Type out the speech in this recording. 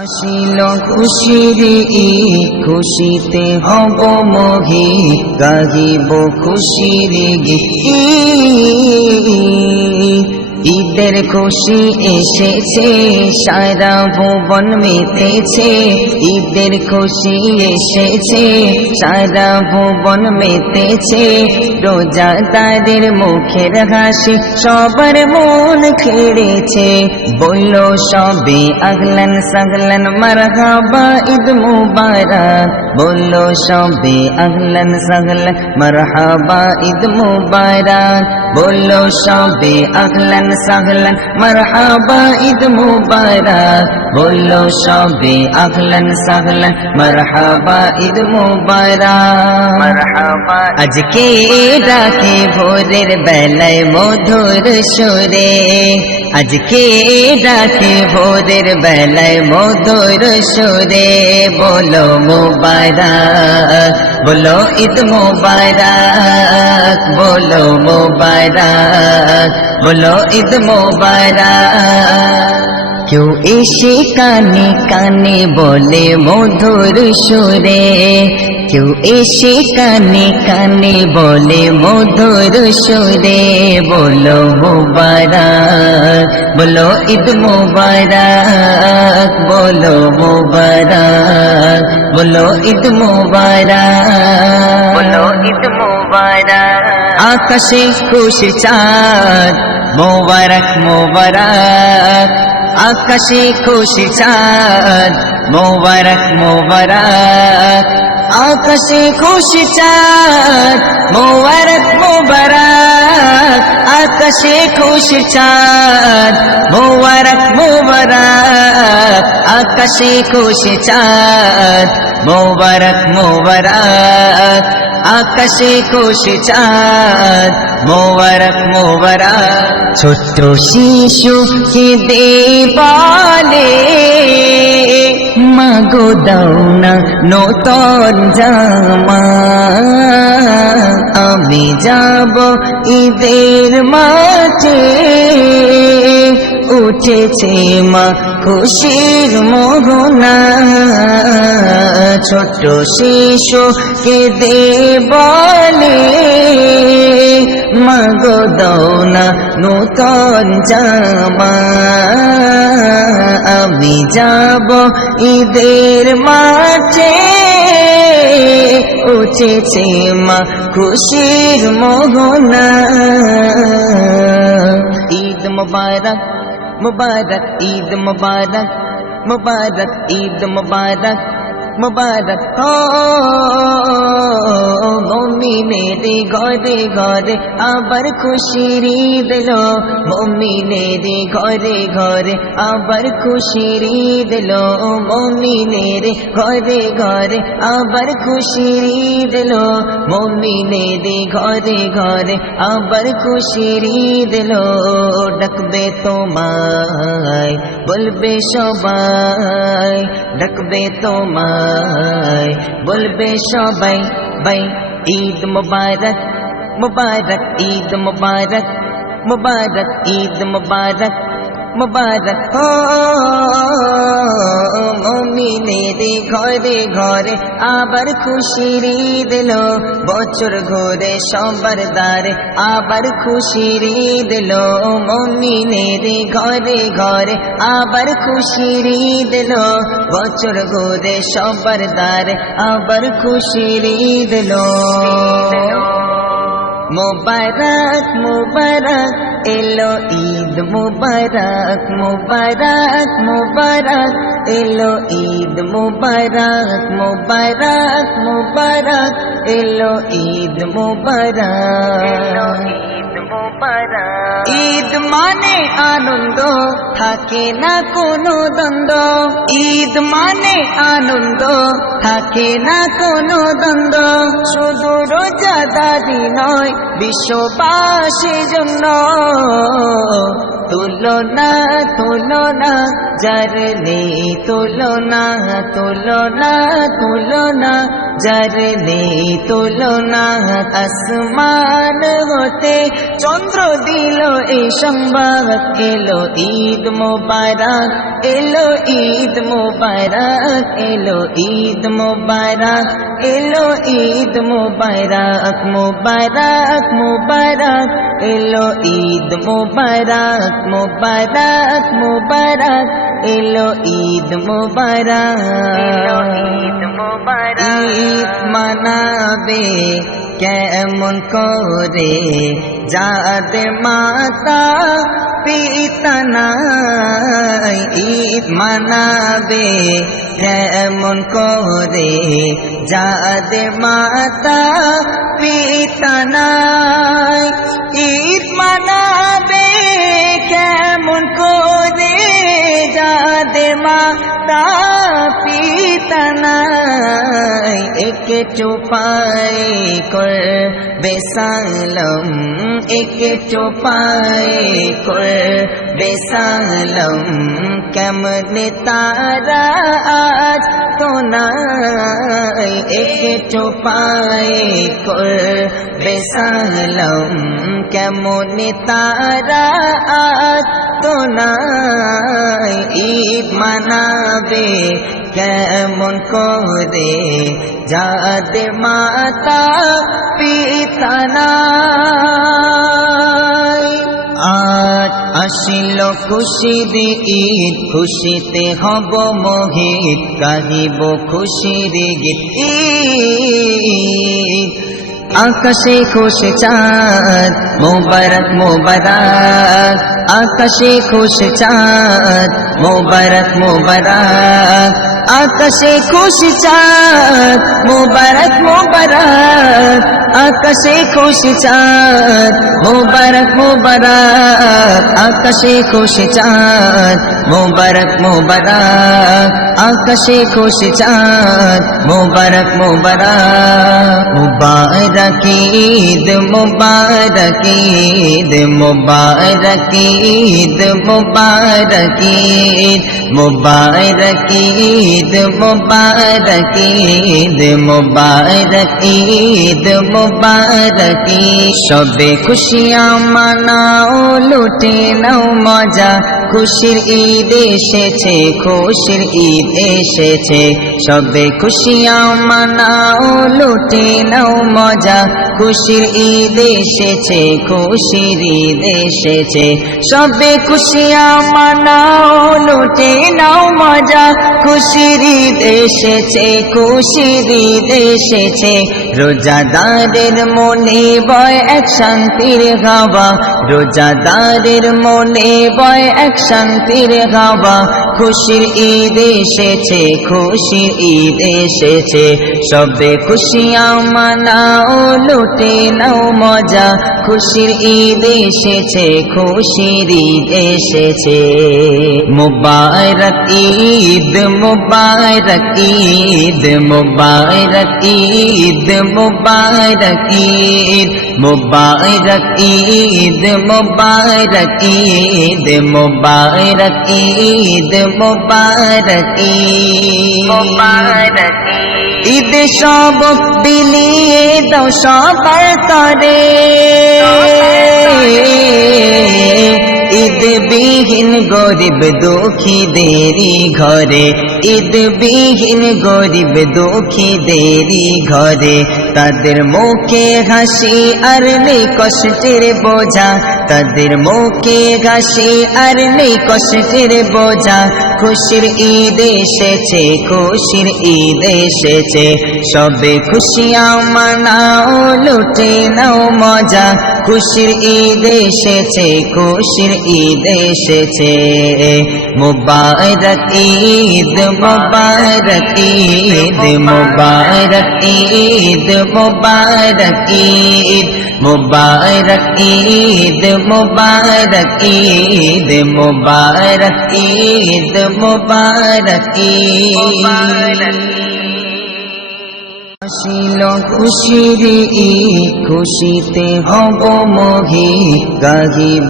আসিল খুশির ঈদ, খুশিতে হব মোহি, গাহিব খুশির গীত। ঈদের খুশি এসেছে, সারা ভুবন মেতেছে। ঈদের খুশি এসেছে, সারা ভুবন মেতেছে। রোজাদারের মুখের হাসি সবার মন খেড়েছে। বলল সবে আগলান সাগলান মারহাবা ঈদ মুবারক। বলল সবে আগলান সাগলান মারহাবা ঈদ মুবারক। বলল সবে আগলান সাগলান মারহাবা ঈদ মুবারক। বলল সবে আগলান সাগলান মারহাবা ঈদ মুবারক। মারহাবা আজকে ডাকে ভোরের বেলায় মধুর সুরে। আজকে ডাকে ভোরের বেলায় মধুর সুরে। বলো মুবারক, বলো ঈদ মুবারক। বলো মুবারক, বলো ঈদ মুবারক। কেউ এসে কানে কানে বলে মধুর সুরে। কেউ এসে কানে কানে বলে মধুর সুরে। বলো মুবারক, বলো ঈদ মুবারক। বলো মুবারক, বলো ঈদ মুবারক। বলো ঈদ মুবারক। আকাশে খুশি চাঁদ মুবারক মুবারক। আকাশে খুশি চাঁদ মুবারক মুবারক। আকাশে খুশি চাঁদ মুবারক মুবারক। আকাশে খুশি চাঁদ মুবারক মুবারক। আকাশে খুশি চাঁদ মুবারক মুবারক। আকাশে খুশি চাঁদ মুবারক মুবারক। ছোট্ট শিশু কেঁদে বলে মাগো দাও না নতুন জামা। আমি যাব ঈদের মাঠে, উঠেছে মা খুশির মোহনা। ছোট্ট শিশু কেঁদে বলে মাগো দাও না নতুন জামা। আমি যাব ঈদের মাঠে, উঠেছে মা খুশির মোহনা। ঈদ মুবারক মুবারক ঈদ মুবারক মুবারক ঈদ মুবারক মুবারক। মুমিনের ঘরে ঘরে আবার খুশির ঈদ এলো। মুমিনের ঘরে ঘরে আবার খুশির ঈদ এলো। মুমিনের ঘরে ঘরে আবার খুশির ঈদ এলো। মুমিনের ঘরে ঘরে আবার খুশির ঈদ এলো। ডাকবে তোমায় বলবে সবাই, ডাকবে তোমায় বলবে সবাই। বাই ঈদ মুবারক মুবারক ঈদ মুবারক মুবারক ঈদ মুবারক মুবারক। মুমিনের ঘরে ঘরে আবার খুশির ঈদ এলো। বছর ঘুরে সবার দ্বারে আবার খুশির ঈদ এলো। মুমিনের ঘরে ঘরে আবার খুশির ঈদ এলো। বছর ঘুরে সবার দ্বারে আবার খুশির ঈদ এলো। মুবারক মুবারক এলো ঈদ মুবারক মুবারক মুবারক এলো ঈদ মুবারক মুবারক মুবারক এলো ঈদ মুবারক। ঈদ মানে আনন্দ, থাকে না কোনো দ্বন্দ্ব। ঈদ মানে আনন্দ, থাকে না কোনো দ্বন্দ্ব। শুধু রোজাদারি নয় বিশ্ববাসীর জন্য। তুলনা তুলনা যার নেই তুলনা, তুলনা তুলনা যার নেই তুলনা আসমান হতে চন্দ্র দিল এই সংবাদ এলো ঈদ মোবারক এলো ঈদ মোবারক এলো ঈদ মোবারক এলো ঈদ মোবারক মোবারক মোবারক এলো ঈদ মোবারক মোবারক মোবারক এলো ঈদ মোবারক ঈদ মানাবে কেমন করে যাদের মাতা পিতা নাই ঈদ মানাবে কেমন করে যাদের মাতা পিতা নাই ঈদ মানাবে কেমন করে যাদের মাতা পিতা নাই একে চুপাই করবে সালাম একে চুপাই করবে সালাম কেমনে তারা আজ তো নাই একে চুপাই করবে সালাম কেমনে তারা আজ তো নাই ঈদ মানাবে কেমন করে যাদের মাতা পিতা নাই আজ আসিল খুশির ঈদ খুশিতে হব মোহিত গাহিব খুশির গীত ঈদ আকাশে খুশি চাঁদ মোবারক মোবারক আকাশে খুশি চাঁদ মোবারক মোবারক আকাশে খুশি চাঁদ মোবারক মোবারক আকাশে খুশি চাঁদ মোবারক মোবারক আকাশে খুশি চাঁদ মোবারক মোবারক আকাশে খুশি চাঁদ মোবারক মোবারক মুবারক ঈদ মুবারক ঈদ মুবারক ঈদ মুবারক ঈদ মুবারক ঈদ মুবারক ঈদ মুবারক ঈদ মুবারক সবে খুশিয়াঁ মানাও লুটে নাও মজা খুশির ঈদ এসেছে খুশির ঈদ এসেছে সবে খুশিয়াঁ মানাও লুটে নাও মজা খুশির ঈদ এসেছে খুশির ঈদ এসেছে সবে খুশিয়াঁ মানাও লুটে নাও মজা খুশির ঈদ এসেছে খুশির ঈদ এসেছে রোজাদারের মনে বয় এক শান্তির হাওয়া রোজাদারের মনে বয় এক শান্তির হাওয়া খুশির ঈদ এসেছে খুশির ঈদ এসেছে সবে খুশিয়াঁ মানাও লুটে নাও মজা খুশির ঈদ এসেছে খুশির ঈদ এসেছে মুবারক ঈদ মুবারক ঈদ মুবারক ঈদ মুবারক ঈদ মুবারক ঈদ মুবারক ঈদ মুবারক ঈদ মুবারক মুবারক ঈদ সব বিলিয়ে দাও সবার তরে ঈদ বিহীন গরিব দুঃখীদেরই ঘরে ঈদ বিহীন গরিব দুঃখীদেরই ঘরে তাদের মুখে হাসি আর নেই কষ্টের বোঝা তাদের মুখে হাসি আর নেই কষ্টের বোঝা খুশির ঈদ এসেছে খুশির ঈদ এসেছে সবে খুশিয়াঁ মানাও লুটে নাও মজা খুশির ঈদ এসেছে খুশির ঈদ এসেছে মুবারক ঈদ মুবারক ঈদ মুবারক ঈদ মুবারক ঈদ মুবারক ঈদ মুবারক ঈদ মুবারক ঈদ মুবারক ঈদ আসিল খুশির ঈদ খুশিতে হব মোহিত গাহিব